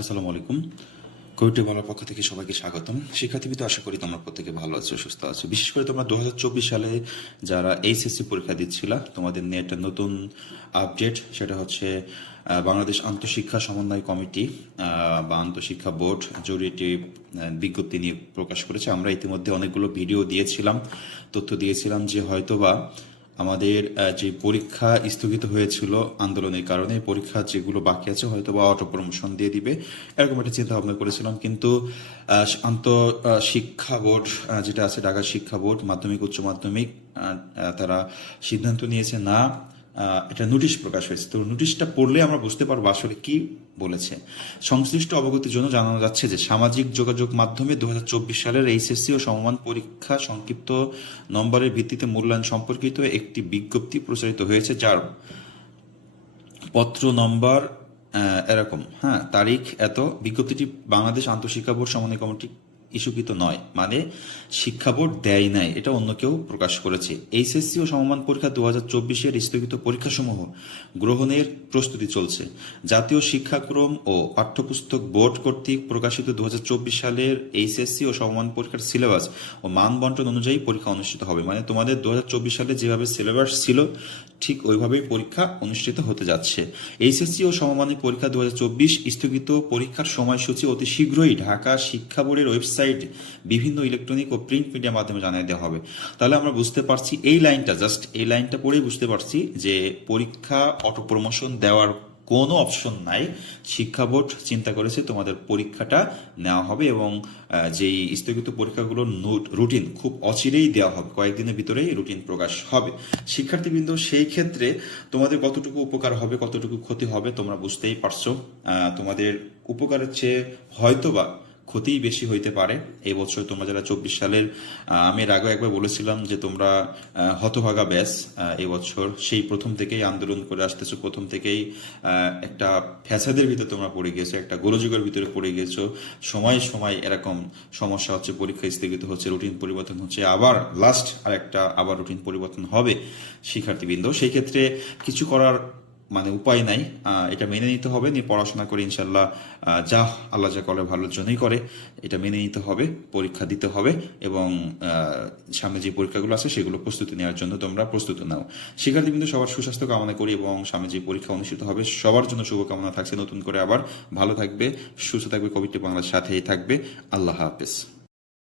আসসালামু আলাইকুম। কোভিড বলার পক্ষ থেকে সবাইকে স্বাগতম। শিক্ষার্থীবৃন্দ আশা করি তোমরা প্রত্যেকে ভালো আছো, সুস্থ আছো। বিশেষ করে তোমরা দু হাজার চব্বিশ সালে যারা এইচএসসি পরীক্ষা দিচ্ছিলা, তোমাদের নিয়ে একটা নতুন আপডেট সেটা হচ্ছে বাংলাদেশ আন্তঃশিক্ষা সমন্বয় কমিটি বা আন্তঃশিক্ষা বোর্ড জরুরি বিজ্ঞপ্তি নিয়ে প্রকাশ করেছে। আমরা ইতিমধ্যে অনেকগুলো ভিডিও দিয়েছিলাম, তথ্য দিয়েছিলাম যে হয়তোবা আমাদের যে পরীক্ষা স্থগিত হয়েছিল আন্দোলনের কারণে, পরীক্ষা যেগুলো বাকি আছে হয়তো বা অটো প্রমোশন দিয়ে দিবে, এরকম একটা চিন্তা ভাবনা করেছিলাম। কিন্তু আন্ত শিক্ষা বোর্ড যেটা আছে ঢাকা শিক্ষা বোর্ড, মাধ্যমিক, উচ্চ মাধ্যমিক তারা সিদ্ধান্ত নিয়েছে না। এটা নোটিশ প্রকাশ হয়েছে। তো নোটিশটা পড়লে আমরা বুঝতে পারব আসলে কি বলেছে। সংশ্লিষ্ট অবগতির জন্য জানানো যাচ্ছে যে, সামাজিক যোগাযোগ মাধ্যমে দু হাজার চব্বিশ সালের এইচএসসি ও সমমান পরীক্ষা সংক্ষিপ্ত নম্বরের ভিত্তিতে মূল্যায়ন সম্পর্কিত একটি বিজ্ঞপ্তি প্রচারিত হয়েছে, যার পত্র নম্বর এরকম হ্যাঁ তারিখ এত। বিজ্ঞপ্তিটি বাংলাদেশ আন্তঃশিক্ষা বোর্ড সমন্বয় কমিটি ইস্যুকৃত নয়। মানে শিক্ষা বোর্ড দেয় নাই, এটা অন্য কেউ প্রকাশ করেছে। এইচএসসি ও সমমান পরীক্ষা দু হাজার চব্বিশের স্থগিত পরীক্ষাসমূহ গ্রহণের প্রস্তুতি চলছে। জাতীয় শিক্ষাক্রম ও পাঠ্যপুস্তক বোর্ড কর্তৃক প্রকাশিত দু হাজার চব্বিশ সালের এইচএসসি ও সমমান পরীক্ষার সিলেবাস ও মান বন্টন অনুযায়ী পরীক্ষা অনুষ্ঠিত হবে। মানে তোমাদের দু হাজার চব্বিশ সালে যেভাবে সিলেবাস ছিল, ঠিক ওইভাবেই পরীক্ষা অনুষ্ঠিত হতে যাচ্ছে। এইচএসসি ও সমমানিক পরীক্ষা দু হাজার চব্বিশ স্থগিত পরীক্ষার সময়সূচি অতি শীঘ্রই ঢাকা শিক্ষা বোর্ডের ওয়েবসাইট বিভিন্ন ইলেকট্রনিক ও প্রিন্ট মিডিয়ার মাধ্যমে জানিয়ে দেওয়া হবে। তাহলে আমরা বুঝতে পারছি এই লাইনটা, জাস্ট এই লাইনটা পড়েই বুঝতে পারছি যে পরীক্ষা অটো প্রমোশন দেওয়ার কোনো অপশন নাই। শিক্ষা বোর্ড চিন্তা করেছে তোমাদের পরীক্ষাটা নেওয়া হবে এবং যেই স্থগিত পরীক্ষাগুলোর রুটিন খুব অচিরেই দেওয়া হবে, কয়েকদিনের ভিতরেই রুটিন প্রকাশ হবে। শিক্ষার্থীবৃন্দ, সেই ক্ষেত্রে তোমাদের কতটুকু উপকার হবে, কতটুকু ক্ষতি হবে তোমরা বুঝতেই পারছ। তোমাদের উপকারের চেয়ে হয়তোবা ক্ষতিই বেশি হইতে পারে। এই বছর তোমরা যারা চব্বিশ সালের আমি এর আগে একবার বলেছিলাম যে তোমরা হতভাগা ব্যাস এই বছর। সেই প্রথম থেকেই আন্দোলন করে আসতেছো, প্রথম থেকেই একটা ফ্যাসাদের ভিতরে তোমরা পড়ে গিয়েছো, একটা গোলযোগের ভিতরে পড়ে গিয়েছো। সময় সময় এরকম সমস্যা হচ্ছে, পরীক্ষা স্থগিত হচ্ছে রুটিন পরিবর্তন হচ্ছে। আবার লাস্ট আর একটা আবার রুটিন পরিবর্তন হবে শিক্ষার্থীবৃন্দ। সেই ক্ষেত্রে কিছু করার মানে উপায় নাই। এটা মেনে নিতে হবে। নিয়ে পড়াশোনা করে ইনশাল্লাহ যা আল্লাহ যা করে ভালোর জন্যই করে, এটা মেনে নিতে হবে, পরীক্ষা দিতে হবে এবং সামনে যে পরীক্ষাগুলো আছে সেগুলো প্রস্তুতি নেওয়ার জন্য তোমরা প্রস্তুত নাও। শিক্ষার্থীবৃন্দ, সবার সুস্বাস্থ্য কামনা করি এবং সামনে যে পরীক্ষা অনুষ্ঠিত হবে, সবার জন্য শুভকামনা থাকছে। নতুন করে আবার ভালো থাকবে, সুস্থ থাকবে কোভিড বাংলার সাথেই থাকবে। আল্লাহ হাফেজ।